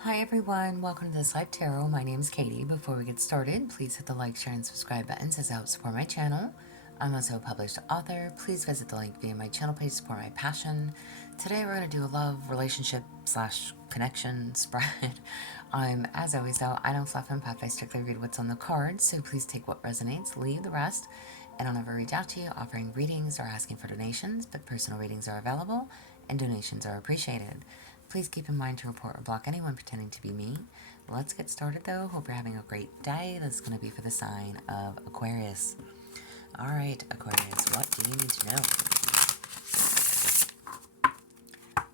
Hi everyone, welcome to This Life Tarot. My name is Katie. Before we get started, please hit the like, share, and subscribe buttons as it helps support my channel. I'm also a published author. Please visit the link via my channel page to support my passion. Today we're going to do a love, relationship / connection spread. As always though, I don't fluff and puff. I strictly read what's on the cards, so please take what resonates, leave the rest. And I'll never reach out to you offering readings or asking for donations, but personal readings are available and donations are appreciated. Please keep in mind to report or block anyone pretending to be me. Let's get started though. Hope you're having a great day. This is going to be for the sign of Aquarius. Alright, Aquarius, what do you need to know?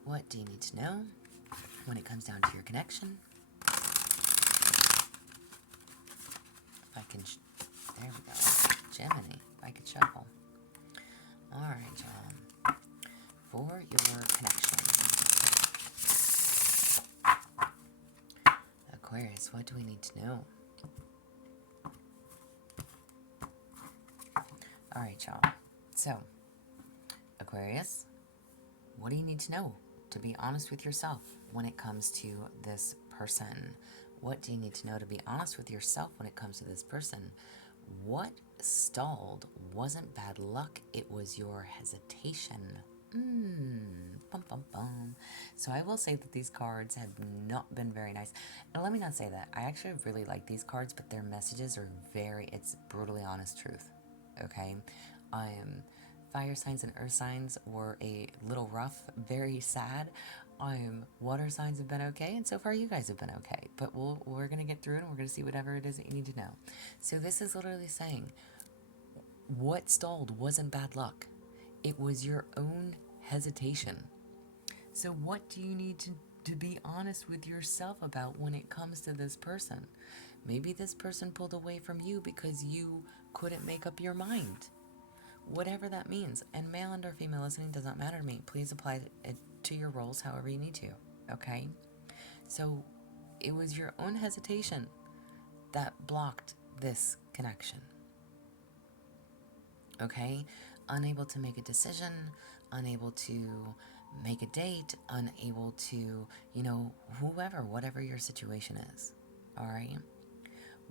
What do you need to know when it comes down to your connection? If I can, there we go. Gemini, if I could shuffle. Alright, y'all. For your connection. Aquarius, what do we need to know? Alright, y'all. So, Aquarius, what do you need to know to be honest with yourself when it comes to this person? What do you need to know to be honest with yourself when it comes to this person? What stalled wasn't bad luck, it was your hesitation. Bum, bum, bum. So I will say that these cards have not been very nice. And let me not say that. I actually really like these cards, but their messages are it's brutally honest truth. Okay? Fire signs and earth signs were a little rough, very sad. Water signs have been okay, and so far you guys have been okay. But we're going to get through it, and we're going to see whatever it is that you need to know. So this is literally saying, what stalled wasn't bad luck. It was your own hesitation. So what do you need to be honest with yourself about when it comes to this person? Maybe this person pulled away from you because you couldn't make up your mind. Whatever that means. And male and or female listening does not matter to me. Please apply it to your roles however you need to. Okay? So it was your own hesitation that blocked this connection. Okay? Unable to make a decision, unable to make a date, unable to, whatever your situation is. Alright?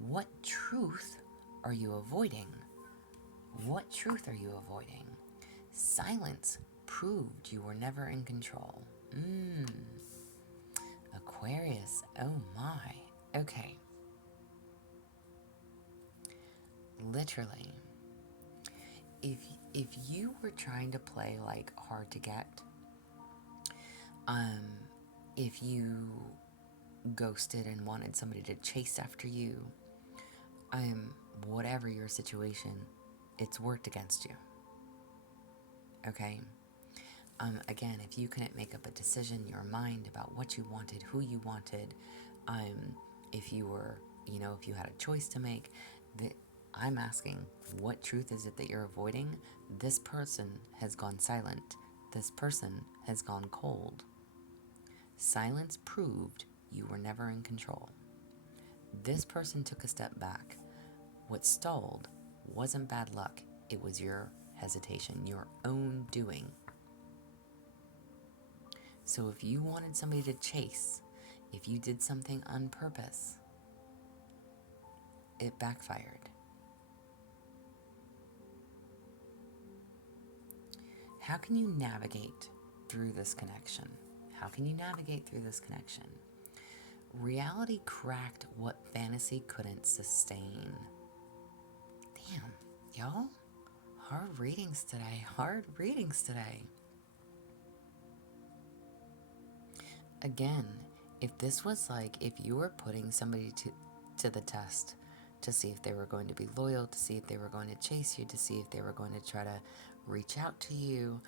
What truth are you avoiding? What truth are you avoiding? Silence proved you were never in control. Aquarius, oh my. Okay. Literally, if you were trying to play like hard to get, if you ghosted and wanted somebody to chase after you, whatever your situation, it's worked against you. Okay? Again, if you couldn't make up a decision, your mind about what you wanted, who you wanted, if you were, if you had a choice to make, I'm asking, what truth is it that you're avoiding? This person has gone silent. This person has gone cold. Silence proved you were never in control. This person took a step back. What stalled wasn't bad luck. It was your hesitation, your own doing. So if you wanted somebody to chase, if you did something on purpose, it backfired. How can you navigate through this connection? How can you navigate through this connection? Reality cracked what fantasy couldn't sustain. Damn, y'all. Hard readings today. Again, if this was like, if you were putting somebody to the test to see if they were going to be loyal, to see if they were going to chase you, to see if they were going to try to reach out to you,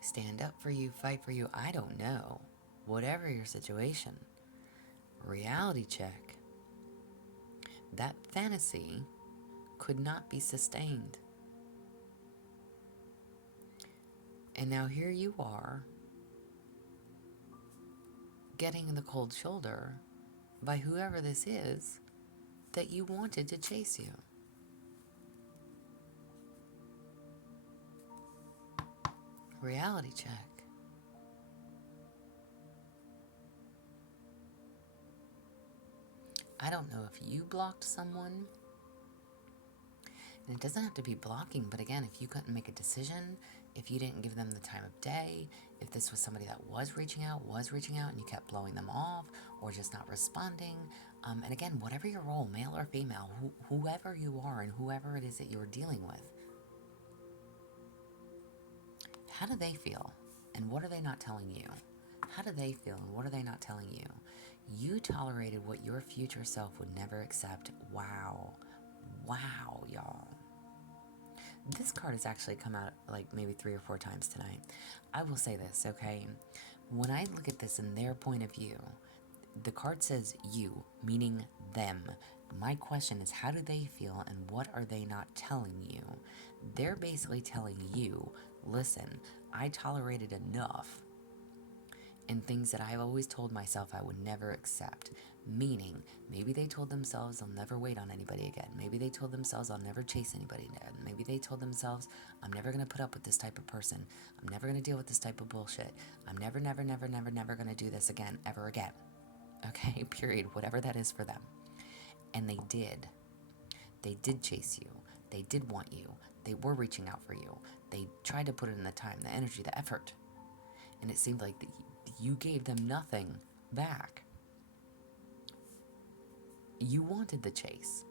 stand up for you, fight for you, I don't know. Whatever your situation, reality check. That fantasy could not be sustained. And now here you are, getting the cold shoulder by whoever this is that you wanted to chase you. Reality check. I don't know if you blocked someone. And it doesn't have to be blocking, but again, if you couldn't make a decision, if you didn't give them the time of day, if this was somebody that was reaching out, and you kept blowing them off or just not responding, and again, whatever your role, male or female, whoever you are and whoever it is that you're dealing with, how do they feel? And what are they not telling you? How do they feel and what are they not telling you? You tolerated what your future self would never accept. Wow. Wow, y'all. This card has actually come out like maybe 3 or 4 times tonight. I will say this, okay? When I look at this in their point of view, the card says you, meaning them. My question is, how do they feel and what are they not telling you? They're basically telling you, listen, I tolerated enough in things that I've always told myself I would never accept. Meaning, maybe they told themselves they'll never wait on anybody again. Maybe they told themselves I'll never chase anybody again. Maybe they told themselves I'm never going to put up with this type of person. I'm never going to deal with this type of bullshit. I'm never going to do this again, ever again. Okay, period. Whatever that is for them. And they did. They did chase you. They did want you. They were reaching out for you. They tried to put it in the time, the energy, the effort. And it seemed like you gave them nothing back. You wanted the chase.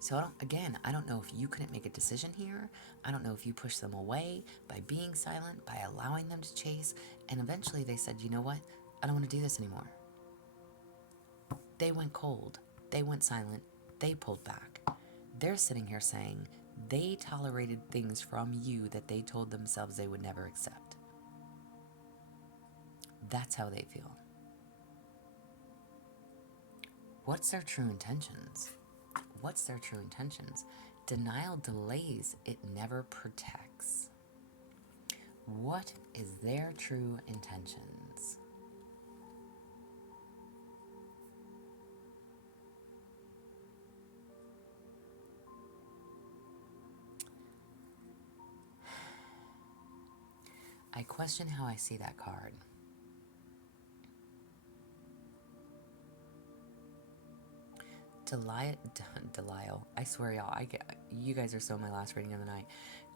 So I don't know if you couldn't make a decision here. I don't know if you pushed them away by being silent, by allowing them to chase, and eventually they said, you know what? I don't want to do this anymore. They went cold. They went silent. They pulled back. They're sitting here saying they tolerated things from you that they told themselves they would never accept. That's how they feel. What's their true intentions? What's their true intentions? Denial delays, it never protects. What is their true intentions? I question how I see that card. Denial. I swear, y'all, you guys are so my last reading of the night.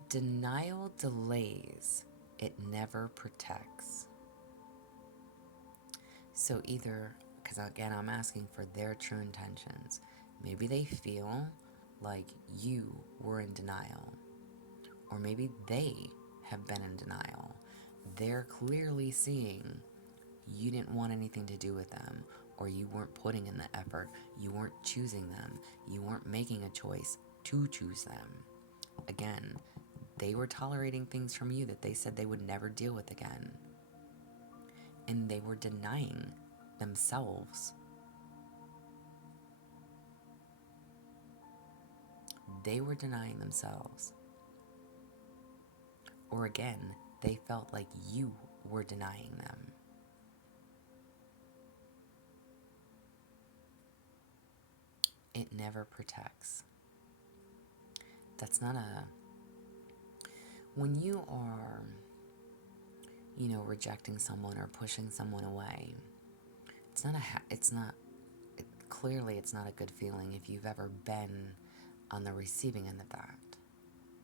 Denial delays, it never protects. So either, because again, I'm asking for their true intentions. Maybe they feel like you were in denial. Or maybe they have been in denial. They're clearly seeing you didn't want anything to do with them, or you weren't putting in the effort, you weren't choosing them, you weren't making a choice to choose them. Again, they were tolerating things from you that they said they would never deal with again. And they were denying themselves. They were denying themselves. Or again, they felt like you were denying them. It never protects. That's not when you are, rejecting someone or pushing someone away, clearly it's not a good feeling if you've ever been on the receiving end of that.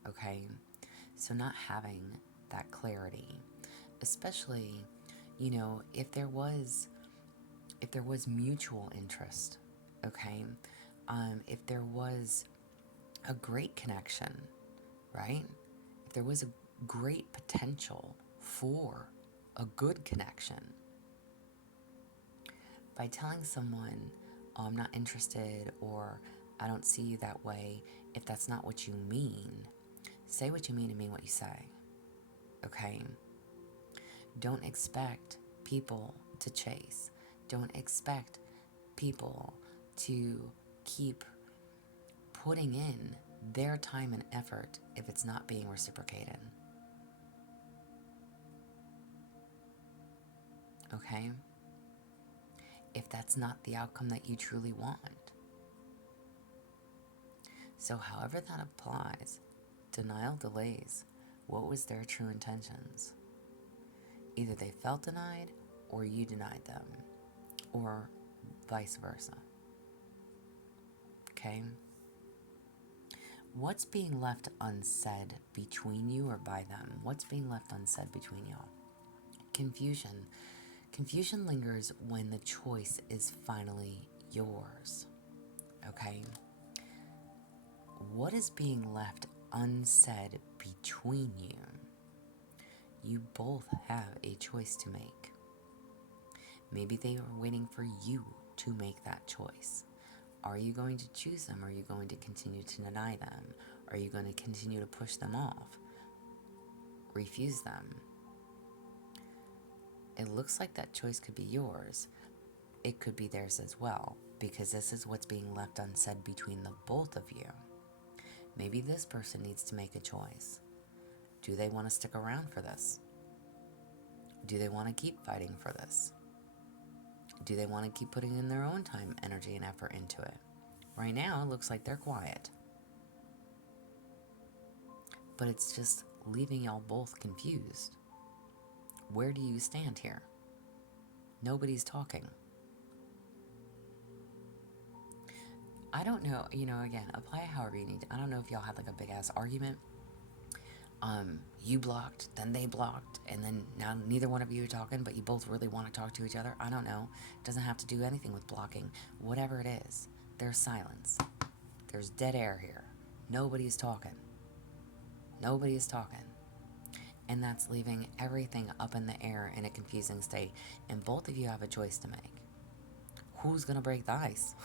Okay? So not having that clarity, especially, if there was mutual interest, okay? If there was a great connection, right? If there was a great potential for a good connection, by telling someone, oh, I'm not interested, or I don't see you that way, if that's not what you mean, say what you mean and mean what you say, okay? Don't expect people to chase. Don't expect people to keep putting in their time and effort if it's not being reciprocated. Okay? If that's not the outcome that you truly want. So however that applies, denial delays. What was their true intentions? Either they felt denied or you denied them. Or vice versa. Okay? What's being left unsaid between you or by them? What's being left unsaid between y'all? Confusion. Confusion lingers when the choice is finally yours. Okay? What is being left unsaid between you? You both have a choice to make. Maybe they are waiting for you to make that choice. Are you going to choose them? Are you going to continue to deny them? Are you going to continue to push them off? Refuse them? It looks like that choice could be yours. It could be theirs as well, because this is what's being left unsaid between the both of you. Maybe this person needs to make a choice. Do they want to stick around for this? Do they want to keep fighting for this? Do they want to keep putting in their own time, energy, and effort into it? Right now, it looks like they're quiet. But it's just leaving y'all both confused. Where do you stand here? Nobody's talking. I don't know, again, apply it however you need. I don't know if y'all had like a big ass argument. You blocked, then they blocked, and then now neither one of you are talking, but you both really want to talk to each other. I don't know. It doesn't have to do anything with blocking. Whatever it is, there's silence. There's dead air here. Nobody is talking. Nobody is talking. And that's leaving everything up in the air in a confusing state. And both of you have a choice to make. Who's going to break the ice?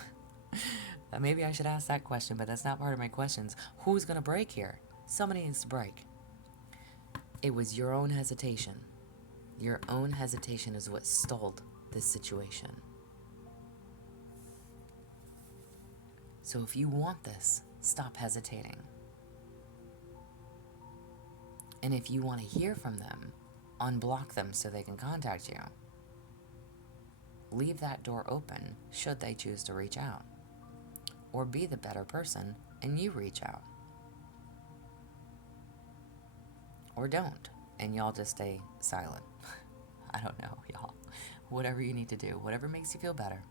Maybe I should ask that question, but that's not part of my questions. Who's going to break here? Somebody needs to break. It was your own hesitation. Your own hesitation is what stalled this situation. So if you want this, stop hesitating. And if you want to hear from them, unblock them so they can contact you. Leave that door open should they choose to reach out. Or be the better person and you reach out. Or don't, and y'all just stay silent. I don't know, y'all. Whatever you need to do, whatever makes you feel better.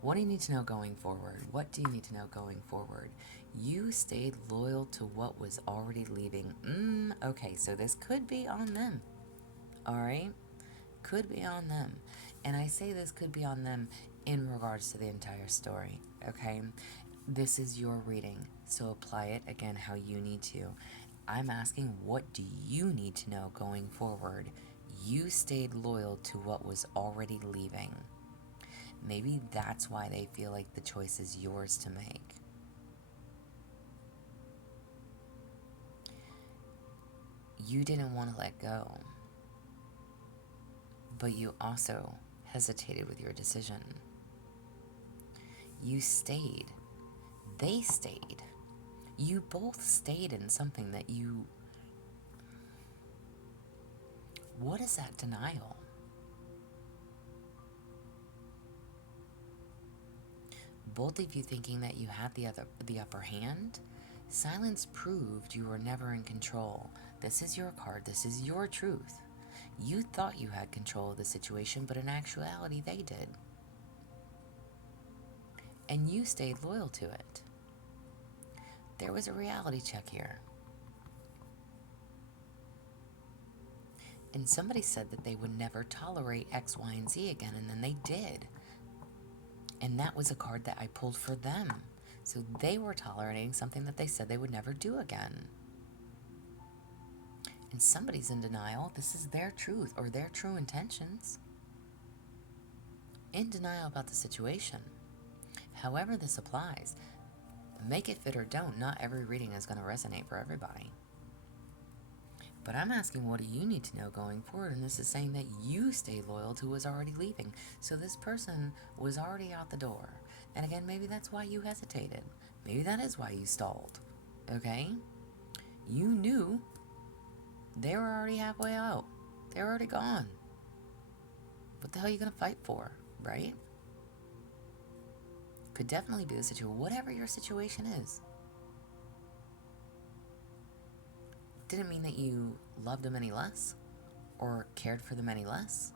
What do you need to know going forward? What do you need to know going forward? You stayed loyal to what was already leaving. Okay, so this could be on them. All right? Could be on them. And I say this could be on them in regards to the entire story, okay? This is your reading, so apply it, again, how you need to. I'm asking, what do you need to know going forward? You stayed loyal to what was already leaving. Maybe that's why they feel like the choice is yours to make. You didn't want to let go, but you also hesitated with your decision. You stayed. They stayed. You both stayed in something that you... What is that denial? Both of you thinking that you had the upper hand? Silence proved you were never in control. This is your card. This is your truth. You thought you had control of the situation, but in actuality, they did. And you stayed loyal to it. There was a reality check here. And somebody said that they would never tolerate X, Y, and Z again, and then they did. And that was a card that I pulled for them. So they were tolerating something that they said they would never do again. And somebody's in denial. This is their truth or their true intentions. In denial about the situation. However this applies, make it fit or don't. Not every reading is going to resonate for everybody. But I'm asking, what do you need to know going forward? And this is saying that you stay loyal to what's already leaving. So this person was already out the door. And again, maybe that's why you hesitated. Maybe that is why you stalled. Okay? You knew they were already halfway out. They were already gone. What the hell are you going to fight for, right? Could definitely be the situation. Whatever your situation is. Didn't mean that you loved them any less or cared for them any less.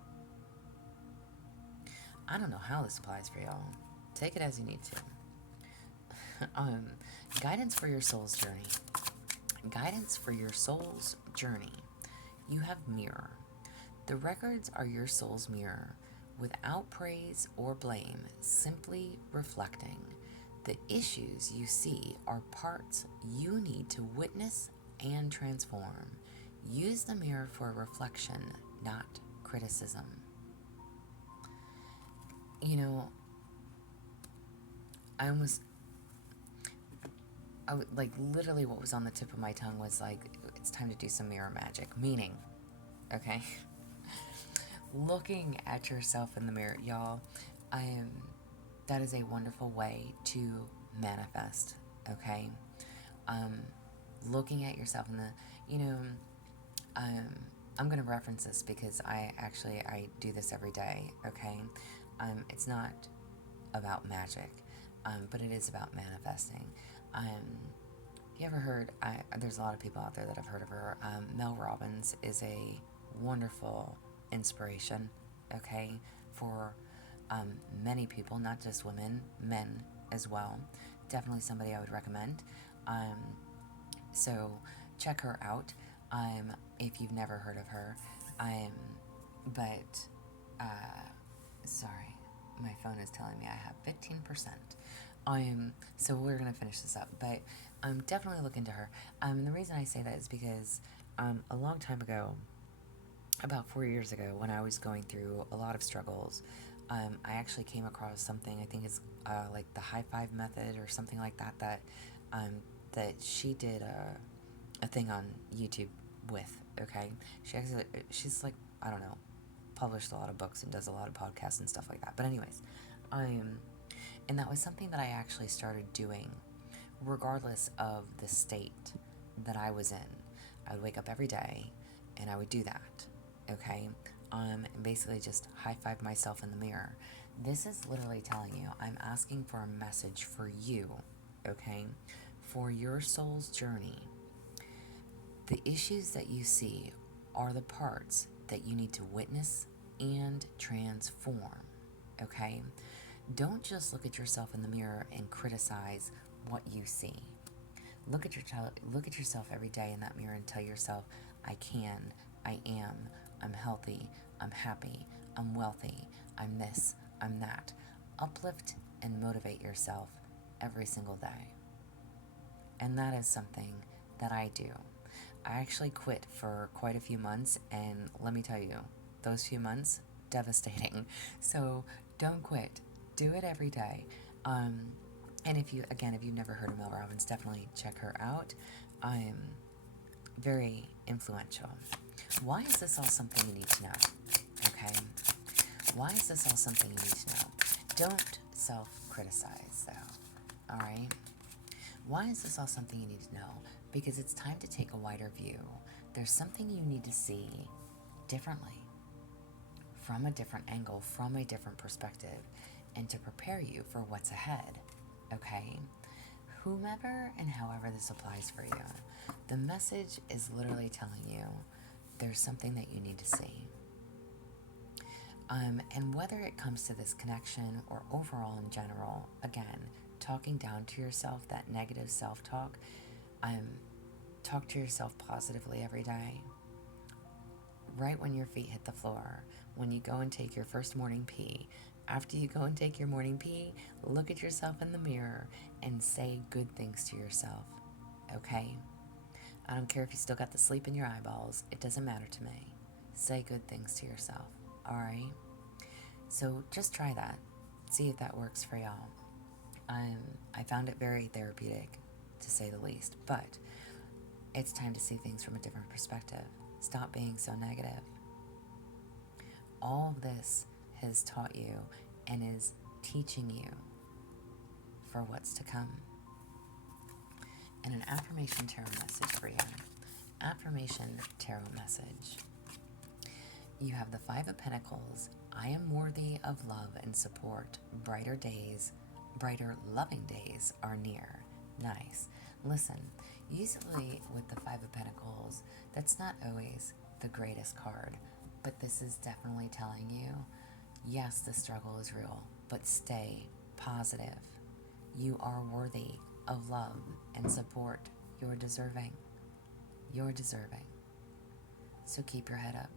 I don't know how this applies for y'all. Take it as you need to. Guidance for your soul's journey. Guidance for your soul's journey. You have mirror. The records are your soul's mirror, without praise or blame, simply reflecting. The issues you see are parts you need to witness and transform. Use the mirror for reflection, not criticism. You know, like, literally what was on the tip of my tongue was like, it's time to do some mirror magic. Meaning, okay, looking at yourself in the mirror, y'all, that is a wonderful way to manifest, okay? Looking at yourself in the, I'm going to reference this because I do this every day, okay? It's not about magic, but it is about manifesting. You ever heard, there's a lot of people out there that have heard of her. Mel Robbins is a wonderful inspiration, okay, for many people, not just women, men as well. Definitely somebody I would recommend. So check her out if you've never heard of her. Sorry, my phone is telling me I have 15%. So we're going to finish this up, but definitely look into her. And the reason I say that is because a long time ago, about 4 years ago, when I was going through a lot of struggles, I actually came across something, I think it's like the high five method or something like that, that she did a thing on YouTube with, okay? She's like, I don't know, published a lot of books and does a lot of podcasts and stuff like that. But anyways, and that was something that I actually started doing regardless of the state that I was in. I would wake up every day and I would do that, okay? And basically just high five myself in the mirror. This is literally telling you, I'm asking for a message for you, okay? For your soul's journey. The issues that you see are the parts that you need to witness and transform, okay? Don't just look at yourself in the mirror and criticize what you see. Look at yourself every day in that mirror and tell yourself, I can, I am, I'm healthy, I'm happy, I'm wealthy, I'm this, I'm that. Uplift and motivate yourself every single day. And that is something that I do. I actually quit for quite a few months, and let me tell you, those few months, devastating. So don't quit. Do it every day. And if you've never heard of Mel Robbins, definitely check her out. Very influential. Why is this all something you need to know? Okay? Why is this all something you need to know? Don't self-criticize, though. Alright? Why is this all something you need to know? Because it's time to take a wider view. There's something you need to see differently, from a different angle, from a different perspective, and to prepare you for what's ahead. Okay? Whomever and however this applies for you, the message is literally telling you there's something that you need to see. And whether it comes to this connection or overall in general, again, talking down to yourself, that negative self-talk, talk to yourself positively every day. Right when your feet hit the floor, when you go and take your first morning pee, after you go and take your morning pee, look at yourself in the mirror and say good things to yourself, okay? I don't care if you still got the sleep in your eyeballs. It doesn't matter to me. Say good things to yourself, alright? So just try that. See if that works for y'all. I found it very therapeutic, to say the least, but it's time to see things from a different perspective. Stop being so negative. All of this has taught you and is teaching you for what's to come. And an affirmation tarot message for you. Affirmation tarot message. You have the Five of Pentacles. I am worthy of love and support. Brighter loving days are near. Nice. Listen, usually with the Five of Pentacles, that's not always the greatest card, but this is definitely telling you Yes, the struggle is real, but stay positive. You are worthy of love and support. You're deserving. You're deserving. So keep your head up.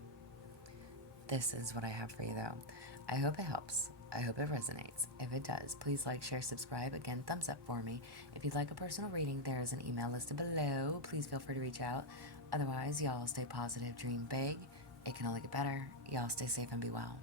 This is what I have for you, though. I hope it helps. I hope it resonates. If it does, please like, share, subscribe. Again, thumbs up for me. If you'd like a personal reading, there is an email listed below. Please feel free to reach out. Otherwise, y'all stay positive, dream big. It can only get better. Y'all stay safe and be well.